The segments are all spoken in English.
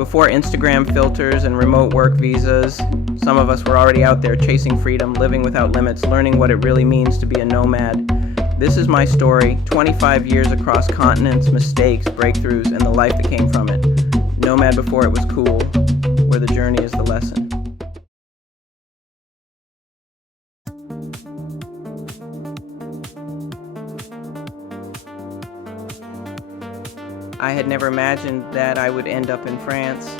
Before Instagram filters and remote work visas, some of us were already out there chasing freedom, living without limits, learning what it really means to be a nomad. This is my story, 25 years across continents, mistakes, breakthroughs, and the life that came from it. Nomad before it was cool, where the journey is the lesson. I had never imagined that I would end up in France.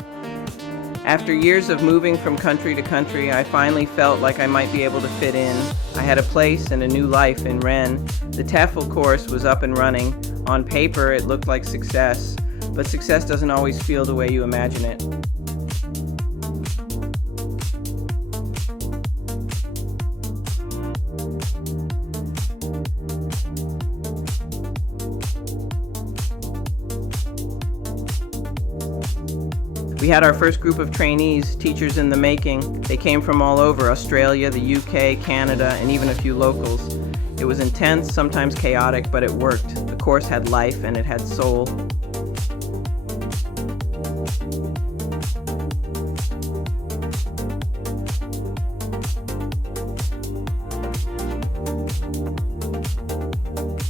After years of moving from country to country, I finally felt like I might be able to fit in. I had a place and a new life in Rennes. The TEFL course was up and running. On paper, it looked like success, but success doesn't always feel the way you imagine it. We had our first group of trainees, teachers in the making. They came from all over, Australia, the UK, Canada, and even a few locals. It was intense, sometimes chaotic, but it worked. The course had life and it had soul.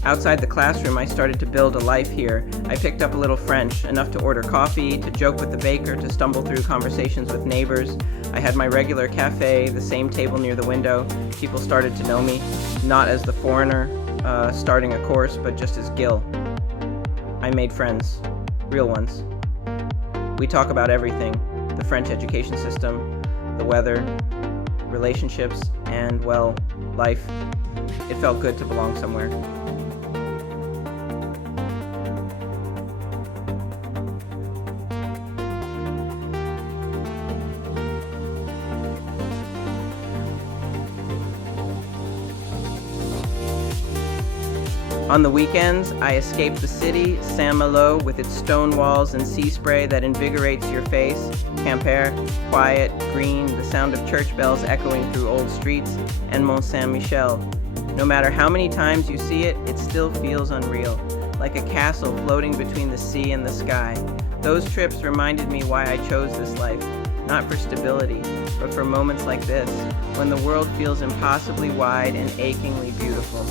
Outside the classroom, I started to build a life here. I picked up a little French, enough to order coffee, to joke with the baker, to stumble through conversations with neighbors. I had my regular cafe, the same table near the window. People started to know me, not as the foreigner starting a course, but just as Gil. I made friends, real ones. We talk about everything, the French education system, the weather, relationships, and, well, life. It felt good to belong somewhere. On the weekends, I escape the city, Saint-Malo, with its stone walls and sea spray that invigorates your face, Quimper, quiet, green, the sound of church bells echoing through old streets, and Mont Saint-Michel. No matter how many times you see it, it still feels unreal, like a castle floating between the sea and the sky. Those trips reminded me why I chose this life, not for stability, but for moments like this, when the world feels impossibly wide and achingly beautiful.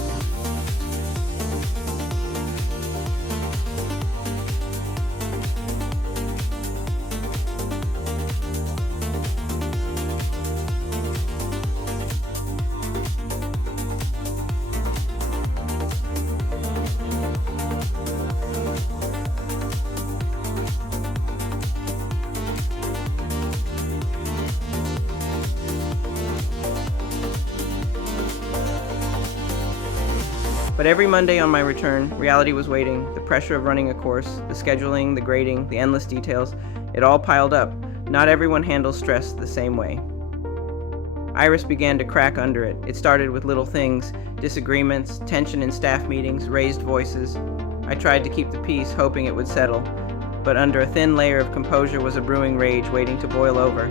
But every Monday on my return, reality was waiting. The pressure of running a course, the scheduling, the grading, the endless details, it all piled up. Not everyone handles stress the same way. Iris began to crack under it. It started with little things, disagreements, tension in staff meetings, raised voices. I tried to keep the peace, hoping it would settle, but under a thin layer of composure was a brewing rage waiting to boil over.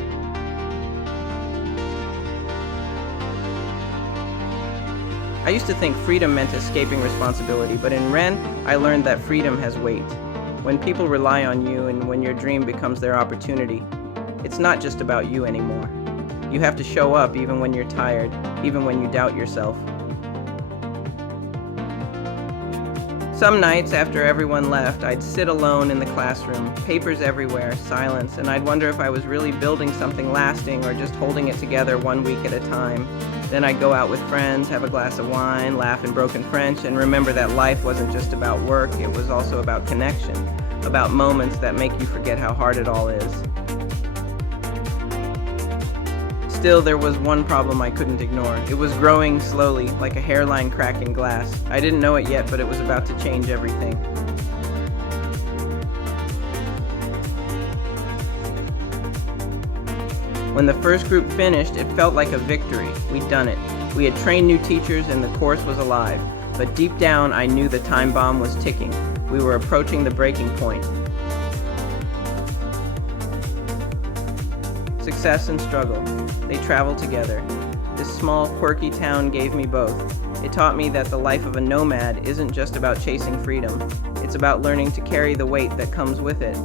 I used to think freedom meant escaping responsibility, but in Rennes, I learned that freedom has weight. When people rely on you and when your dream becomes their opportunity, it's not just about you anymore. You have to show up even when you're tired, even when you doubt yourself. Some nights after everyone left, I'd sit alone in the classroom, papers everywhere, silence, and I'd wonder if I was really building something lasting or just holding it together 1 week at a time. Then I'd go out with friends, have a glass of wine, laugh in broken French, and remember that life wasn't just about work, it was also about connection, about moments that make you forget how hard it all is. Still, there was one problem I couldn't ignore. It was growing slowly, like a hairline crack in glass. I didn't know it yet, but it was about to change everything. When the first group finished, it felt like a victory. We'd done it. We had trained new teachers and the course was alive. But deep down, I knew the time bomb was ticking. We were approaching the breaking point. Success and struggle, they travel together. This small, quirky town gave me both. It taught me that the life of a nomad isn't just about chasing freedom. It's about learning to carry the weight that comes with it.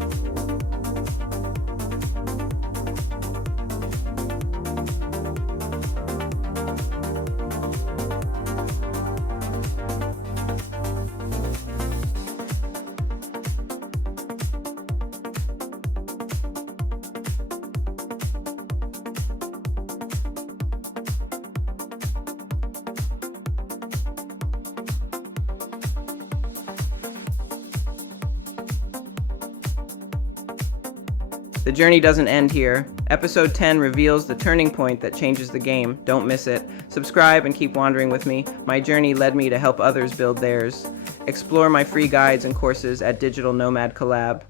The journey doesn't end here. Episode 10 reveals the turning point that changes the game. Don't miss it. Subscribe and keep wandering with me. My journey led me to help others build theirs. Explore my free guides and courses at Digital Nomad Collab.